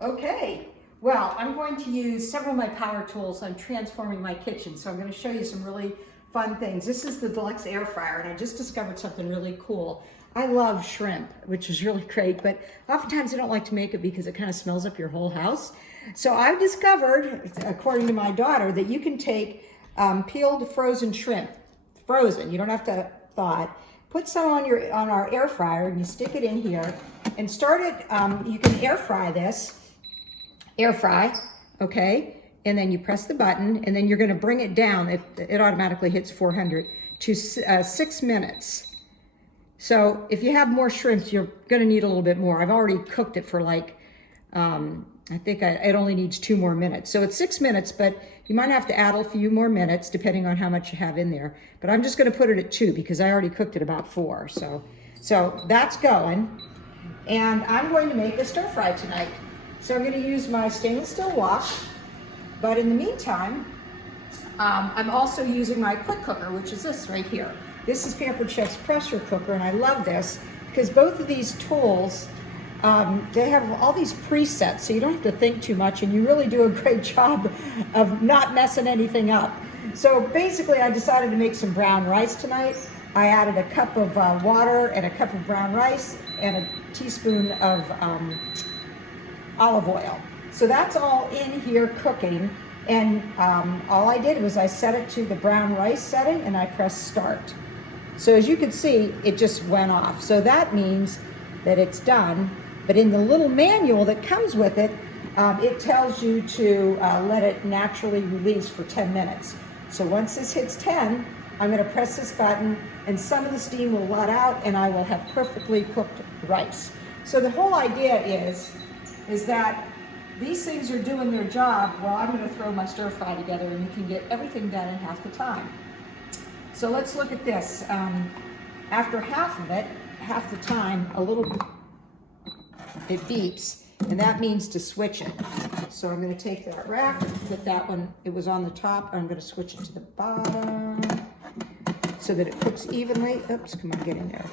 Okay, well, I'm going to use several of my power tools. I'm transforming my kitchen, so I'm going to show you some really fun things. This is the Deluxe air fryer, and I just discovered something really cool. I love shrimp, which is really great, but oftentimes I don't like to make it because it kind of smells up your whole house. So I've discovered, according to my daughter, that you can take peeled frozen shrimp, frozen, you don't have to thaw it, put some on our air fryer, and you stick it in here and start it. You can air fry this, okay, and then you press the button, and then you're going to bring it down. It automatically hits 400 to 6 minutes. So if you have more shrimps, you're going to need a little bit more. I've already cooked it for like, I think it only needs 2 more minutes. So it's 6 minutes, but you might have to add a few more minutes depending on how much you have in there. But I'm just going to put it at 2 because I already cooked it about 4. So that's going. And I'm going to make a stir fry tonight. So I'm going to use my stainless steel wok. But in the meantime, I'm also using my quick cooker, which is this right here. This is Pampered Chef's pressure cooker, and I love this because both of these tools, they have all these presets, so you don't have to think too much, and you really do a great job of not messing anything up. So basically, I decided to make some brown rice tonight. I added a cup of water and a cup of brown rice and a teaspoon of olive oil. So that's all in here cooking, and all I did was I set it to the brown rice setting, and I pressed start. So as you can see, it just went off. So that means that it's done. But in the little manual that comes with it, it tells you to let it naturally release for 10 minutes. So once this hits 10, I'm going to press this button, and some of the steam will let out, and I will have perfectly cooked rice. So the whole idea is that these things are doing their job while I'm going to throw my stir fry together, and you can get everything done in half the time. So let's look at this. After half the time, it beeps, and that means to switch it. So I'm going to take that rack, put that one, it was on the top, I'm going to switch it to the bottom so that it cooks evenly. Oops, come on, get in there.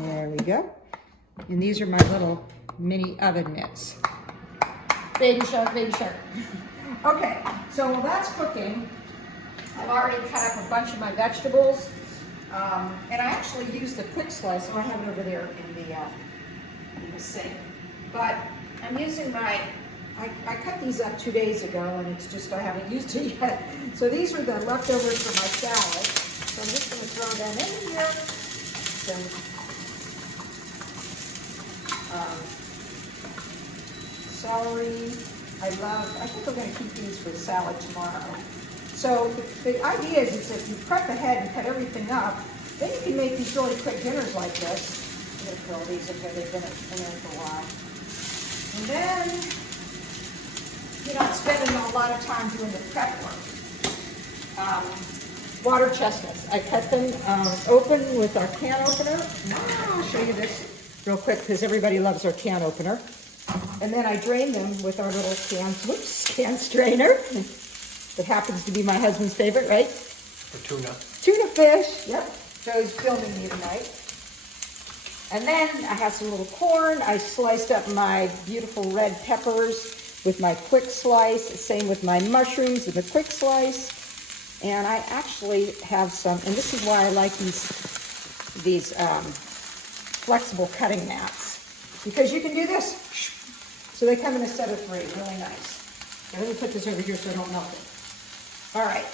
There we go. And these are my little mini oven mitts. Baby shark, baby shark. Okay, so while that's cooking, I've already cut up a bunch of my vegetables, and I actually use the quick slice. Oh, I have it over there in the sink. But I'm using I cut these up 2 days ago, and it's just I haven't used it yet. So these are the leftovers for my salad. So I'm just going to throw them in here. Celery. I think we're going to keep these for salad tomorrow. So the idea is if you prep ahead and cut everything up, then you can make these really quick dinners like this. I'm going to throw these in there. They've been in there for a while. And then you're not spending a lot of time doing the prep work. Water chestnuts. I cut them open with our can opener. I'll show you this real quick because everybody loves our can opener. And then I drain them with our little can strainer. That happens to be my husband's favorite, right? For tuna. Tuna fish, yep. Joe's filming me tonight. And then I have some little corn. I sliced up my beautiful red peppers with my quick slice. Same with my mushrooms with a quick slice. And I actually have some, and this is why I like these flexible cutting mats. Because you can do this. So they come in a set of 3, really nice. So let me put this over here so I don't melt it. All right,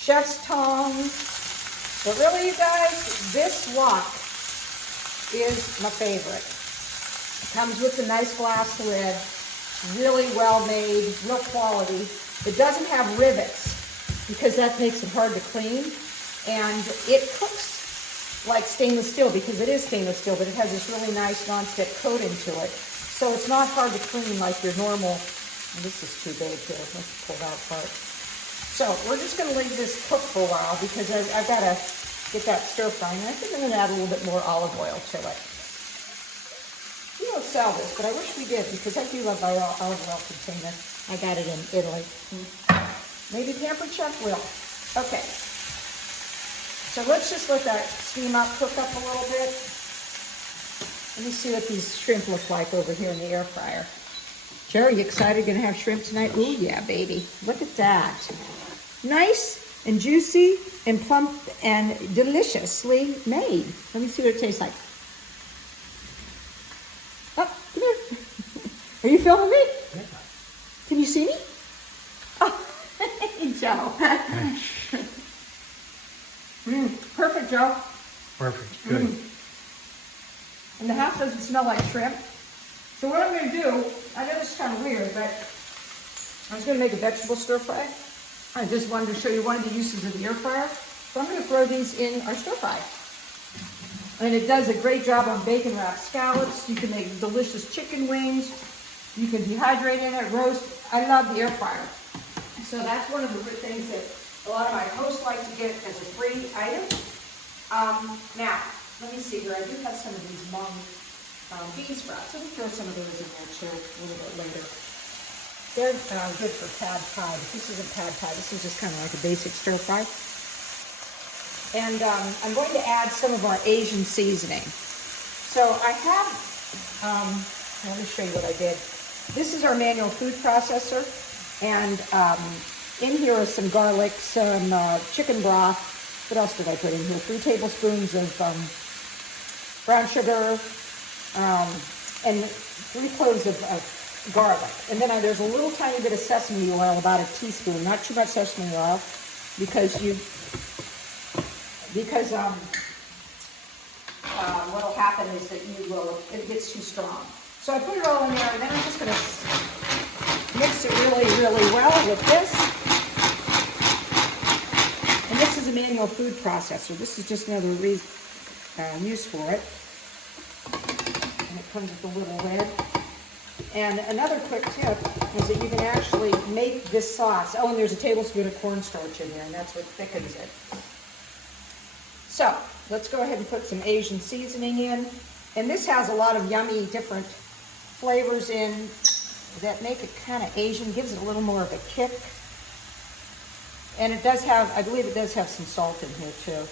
chef's tongs. But really, you guys, this wok is my favorite. It comes with a nice glass lid, really well made, real quality. It doesn't have rivets because that makes it hard to clean. And it cooks like stainless steel because it is stainless steel, but it has this really nice non-stick coating to it. So it's not hard to clean like your normal. This is too big here. Let's pull that apart. So we're just going to leave this cook for a while because I've got to get that stir frying. I think I'm going to add a little bit more olive oil to it. We don't sell this, but I wish we did because I do love my olive oil container. I got it in Italy. Maybe Pampered Chef will. Okay. So let's just let that steam up, cook up a little bit. Let me see what these shrimp look like over here in the air fryer. Jerry, you excited? Gonna have shrimp tonight? Ooh, yeah, baby. Look at that. Nice and juicy and plump and deliciously made. Let me see what it tastes like. Oh, come here. Are you filming me? Yeah. Can you see me? Oh, hey, Joe. Perfect, Joe. Perfect. Good. And the half doesn't smell like shrimp. So what I'm going to do, I know this is kind of weird, but I was going to make a vegetable stir fry. I just wanted to show you one of the uses of the air fryer. So I'm going to throw these in our stir fry. And it does a great job on bacon wrapped scallops. You can make delicious chicken wings. You can dehydrate in it, roast. I love the air fryer. So that's one of the good things that a lot of my hosts like to get as a free item. Now, let me see here. I do have some of these mung bean sprouts. Let me throw some of those in there too a little bit later. They're good for pad thai. This isn't pad thai. This is just kind of like a basic stir fry. And I'm going to add some of our Asian seasoning. So I have, let me show you what I did. This is our manual food processor. And in here is some garlic, some chicken broth. What else did I put in here? 3 tablespoons of brown sugar, and 3 cloves of garlic. And then there's a little tiny bit of sesame oil, about a teaspoon, not too much sesame oil, because what'll happen is that it gets too strong. So I put it all in there, and then I'm just going to mix it really, really well with this. And this is a manual food processor. This is just another use for it. And it comes with a little lid. And another quick tip is that you can actually make this sauce. Oh, and there's a tablespoon of cornstarch in there, and that's what thickens it. So let's go ahead and put some Asian seasoning in. And this has a lot of yummy different flavors in that make it kind of Asian, gives it a little more of a kick. And it does have, I believe it does have some salt in here too.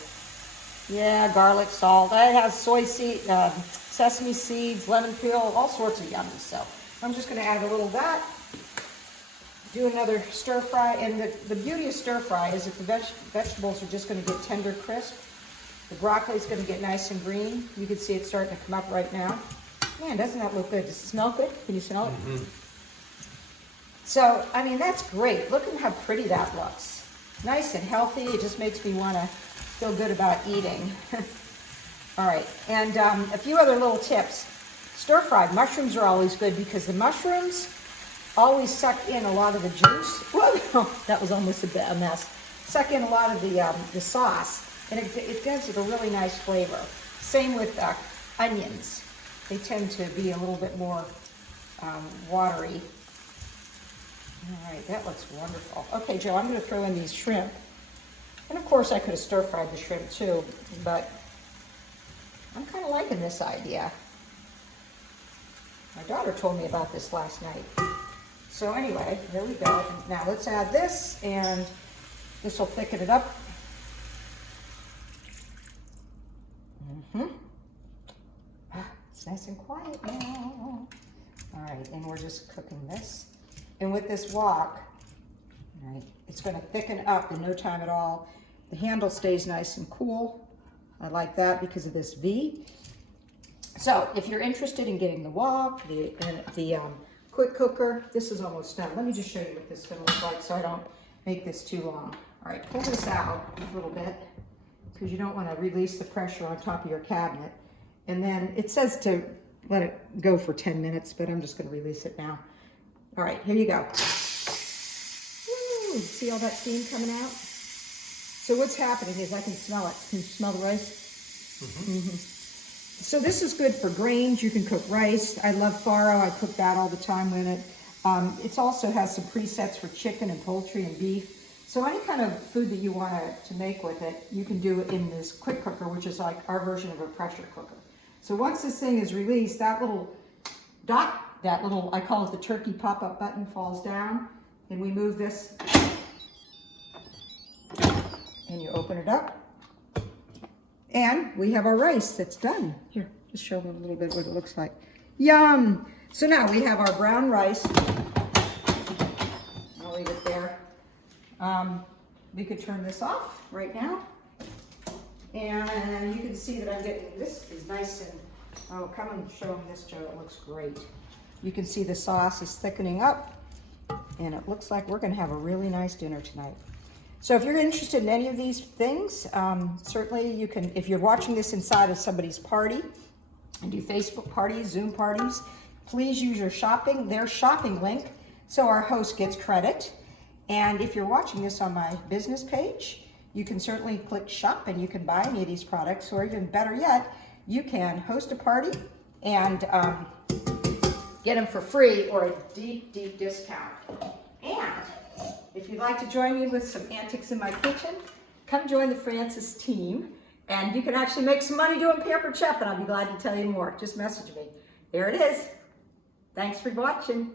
Yeah, garlic, salt. It has soy seed, sesame seeds, lemon peel, all sorts of yummy. So I'm just going to add a little of that. Do another stir fry. And the beauty of stir fry is that the vegetables are just going to get tender crisp. The broccoli is going to get nice and green. You can see it's starting to come up right now. Man, doesn't that look good? Does it smell good? Can you smell it? Mm-hmm. So, I mean, that's great. Look at how pretty that looks. Nice and healthy. It just makes me want to feel good about eating. All right, and a few other little tips. Stir-fried mushrooms are always good because the mushrooms always suck in a lot of the juice. Whoa, that was almost a mess. Suck in a lot of the sauce, and it gives it a really nice flavor. Same with onions. They tend to be a little bit more watery. All right, that looks wonderful. Okay, Joe, I'm going to throw in these shrimp. And of course, I could have stir-fried the shrimp too, but I'm kind of liking this idea. My daughter told me about this last night. So anyway, there we go. Now let's add this, and this will thicken it up. It's nice and quiet now. All right, and we're just cooking this. And with this wok, all right, it's going to thicken up in no time at all. The handle stays nice and cool. I like that because of this V. So if you're interested in getting the wok, the quick cooker, this is almost done. Let me just show you what this is going to look like so I don't make this too long. All right, pull this out a little bit because you don't want to release the pressure on top of your cabinet. And then it says to let it go for 10 minutes, but I'm just going to release it now. All right, here you go. Woo, see all that steam coming out? So what's happening is I can smell it. Can you smell the rice? Mm-hmm. Mm-hmm. So this is good for grains. You can cook rice. I love farro. I cook that all the time with it. It also has some presets for chicken and poultry and beef. So any kind of food that you want to make with it, you can do it in this quick cooker, which is like our version of a pressure cooker. So once this thing is released, that little dot, that little, I call it the turkey pop-up button, falls down, and we move this, and you open it up, and we have our rice that's done. Here, just show them a little bit what it looks like. Yum! So now we have our brown rice. I'll leave it there. We could turn this off right now. And you can see that I'm getting, this is nice and, oh, come and show them this, Joe. It looks great. You can see the sauce is thickening up, and it looks like we're going to have a really nice dinner tonight. So if you're interested in any of these things, certainly you can, if you're watching this inside of somebody's party and do Facebook parties, Zoom parties, please use their shopping link so our host gets credit. And if you're watching this on my business page, you can certainly click shop and you can buy any of these products, or even better yet, you can host a party and get them for free or a deep, deep discount. And if you'd like to join me with some antics in my kitchen, come join the Francis team, and you can actually make some money doing Pampered Chef, and I'll be glad to tell you more. Just message me. There it is. Thanks for watching.